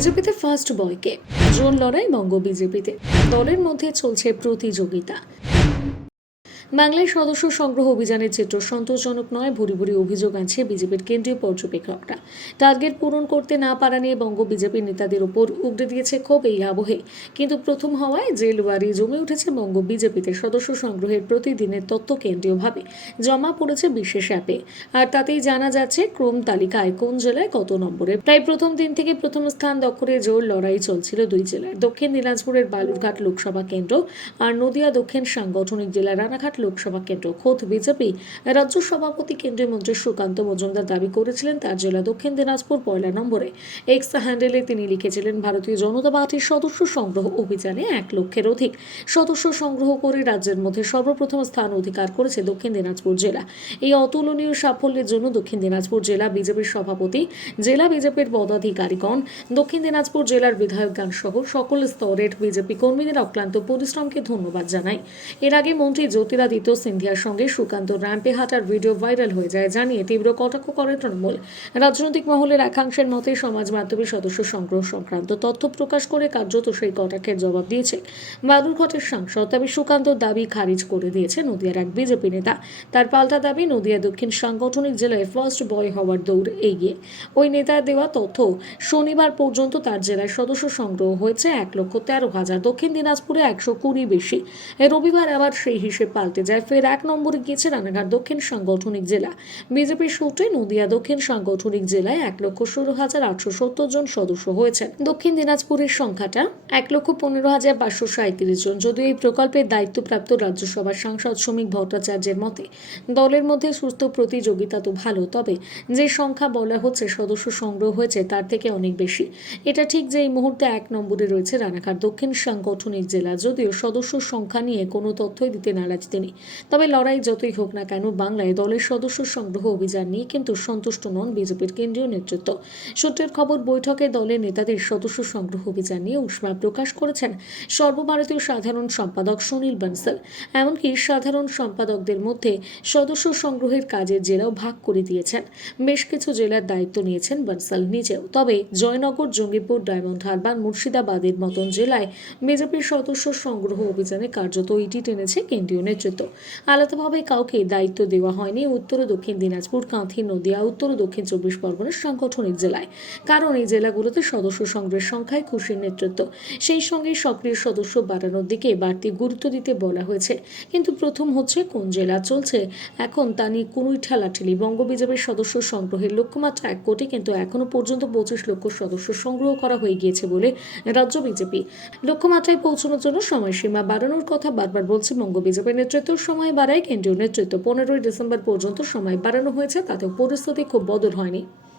বিজেপিতে ফার্স্ট বয়কে জোর লড়াই বঙ্গ বিজেপিতে। দলের মধ্যে চলছে প্রতিযোগিতা। বাংলায় সদস্য সংগ্রহ অভিযানের চিত্র সন্তোষজনক নয়, ভুরি ভুরি অভিযোগ আছে বিজেপির কেন্দ্রীয় পর্যবেক্ষকরা। টার্গেট পূরণ করতে না পারা নিয়ে বঙ্গ বিজেপির নেতাদের উপর উগড়ে দিয়েছে ক্ষোভ এই আবহে। কিন্তু প্রথম হওয়ায় জেলওয়ারি জমে উঠেছে বঙ্গ বিজেপিতে সদস্য সংগ্রহের প্রতিদিনের তথ্য কেন্দ্রীয়ভাবে। জমা পড়েছে বিশেষ অ্যাপে। আর তাতেই জানা যাচ্ছে, ক্রম তালিকায় কোন জেলায় কত নম্বরে প্রায় প্রথম দিন থেকে প্রথম স্থান দখলে জোর লড়াই চলছিল দুই জেলায়। দক্ষিণ দিনাজপুরের বালুরঘাট লোকসভা কেন্দ্র আর নদিয়া দক্ষিণ সাংগঠনিক জেলার রানাঘাট লোকসভা কেন্দ্র। খোদ বিজেপি রাজ্য সভাপতি, কেন্দ্রীয় মন্ত্রী সুকান্ত মজুমদার দাবি করেছিলেন তার জেলা দক্ষিণ দিনাজপুর পয়লা নম্বরে। এক্স হ্যান্ডেলে তিনি লিখেছিলেন, ভারতীয় জনতা পার্টির সদস্য সংগ্রহ অভিযানে এক লক্ষের অধিক সদস্য সংগ্রহ করে রাজ্যের মধ্যে সর্বপ্রথম স্থান অধিকার করেছে দক্ষিণ দিনাজপুর জেলা। এই অতুলনীয় সাফল্যের জন্য দক্ষিণ দিনাজপুর জেলা বিজেপির সভাপতি, জেলা বিজেপির পদাধিকারীগণ, দক্ষিণ দিনাজপুর জেলার বিধায়কগণ সহ সকল স্তরের বিজেপি কর্মীদের অক্লান্ত পরিশ্রমকে ধন্যবাদ জানাই এর আগে মন্ত্রী জ্যোতিরাদিত্য সিন্ধিয়ার সঙ্গে সুকান্ত র্যাম্পে হাঁটার ভিডিও ভাইরাল হয়ে যায় জানিয়ে তীব্র কটাক্ষ করে তৃণমূল। রাজনৈতিক মহলের একাংশের মতে সমাজ মাধ্যমে সদস্য সংগ্রহ সংক্রান্ত তথ্য প্রকাশ করে কার্যত সেই কটাক্ষের জবাব দিয়েছে বালুরঘাটের সাংসদ। তবে সুকান্ত দাবি খারিজ করে দিয়েছে নদিয়ার এক বিজেপি নেতা। তার পাল্টা দাবি, নদিয়া দক্ষিণ সাংগঠনিক জেলায় ফার্স্ট বয় হওয়ার দৌড় এগিয়ে। ওই নেতার দেওয়া তথ্য, শনিবার পর্যন্ত তার জেলায় সদস্য সংগ্রহ হয়েছে এক লক্ষ তেরো হাজার, দক্ষিণ দিনাজপুরে একশো কুড়ি বেশি। রবিবার আবার সেই হিসেব পাল্টে যায়। ফের এক নম্বরে গিয়েছে রানাঘাট দক্ষিণ সাংগঠনিক জেলা। বিজেপির সূত্রে নদিয়া দক্ষিণ সাংগঠনিক জেলায় এক লক্ষ ষোলো হাজার আটশো সত্তর জন সদস্য হয়েছেন। দক্ষিণ দিনাজপুরের সংখ্যাটা এক লক্ষ পনেরো হাজার পাঁচশো সাঁত্রিশ জন। যদিও এই প্রকল্পের দায়িত্বপ্রাপ্ত রাজ্যসভার সাংসদ শ্রমিক ভট্টাচার্যের মতে, দলের মধ্যে সুস্থ প্রতিযোগিতা তো ভালো, তবে যে সংখ্যা বলা হচ্ছে সদস্য সংগ্রহ হয়েছে তার থেকে অনেক বেশি। এটা ঠিক যে এই মুহূর্তে এক নম্বরে রয়েছে রানাঘাট দক্ষিণ সাংগঠনিক জেলা। যদিও সদস্য সংখ্যা নিয়ে কোনো তথ্যই দিতে নারাজ তিনি তবে লড়াই যতই হোক না কেন বাংলায় দলের সদস্য সংগ্রহ অভিযান নিয়ে কিন্তু সন্তুষ্ট নন বিজেপির কেন্দ্রীয় নেতৃত্ব। সূত্রের খবর, বৈঠকে দলের নেতাদের সদস্য সংগ্রহ অভিযান নিয়ে উষ্মা প্রকাশ করেছেন সর্বভারতীয় সাধারণ সম্পাদক সুনীল বানসাল। এমনকি সাধারণ সম্পাদকদের মধ্যে সদস্য সংগ্রহের কাজের জেলাও ভাগ করে দিয়েছেন। বেশ কিছু জেলার দায়িত্ব নিয়েছেন বানসাল নিজেও। তবে জয়নগর, জঙ্গিপুর, ডায়মন্ড হারবার, মুর্শিদাবাদের মতন জেলায় বিজেপির সদস্য সংগ্রহ অভিযানে কার্যত ইটি টেনেছে কেন্দ্রীয় নেতৃত্ব। আলাদাভাবে কাউকে দায়িত্ব দেওয়া হয়নি উত্তর ও দক্ষিণ দিনাজপুর, কাঁথি, নদিয়া, উত্তর ও দক্ষিণ চব্বিশ পরগনার সাংগঠনিক জেলায়। কারণ এই জেলাগুলোতে সদস্য সংগ্রহের সংখ্যায় খুশির নেতৃত্ব। সেই সঙ্গে সক্রিয় সদস্য বাড়ানোর দিকে বাড়তি গুরুত্ব দিতে বলা হয়েছে। কিন্তু প্রথম হচ্ছে কোন জেলা চলছে? এখন তা নিয়ে কোনোই ঠেলাঠেলি। বঙ্গ বিজেপির সদস্য সংগ্রহের লক্ষ্যমাত্রা এক কোটি, কিন্তু এখনও পর্যন্ত পঁচিশ লক্ষ সদস্য সংগ্রহ করা হয়ে গিয়েছে বলে রাজ্য বিজেপি। লক্ষ্যমাত্রায় পৌঁছানোর জন্য সময়সীমা বাড়ানোর কথা বারবার বলছে বঙ্গ বিজেপির নেতৃত্ব। সময় বাড়ায় কেন্দ্রীয় নেতৃত্ব। পনেরোই ডিসেম্বর পর্যন্ত সময় বাড়ানো হয়েছে, তাতেও পরিস্থিতি খুব বদল হয়নি।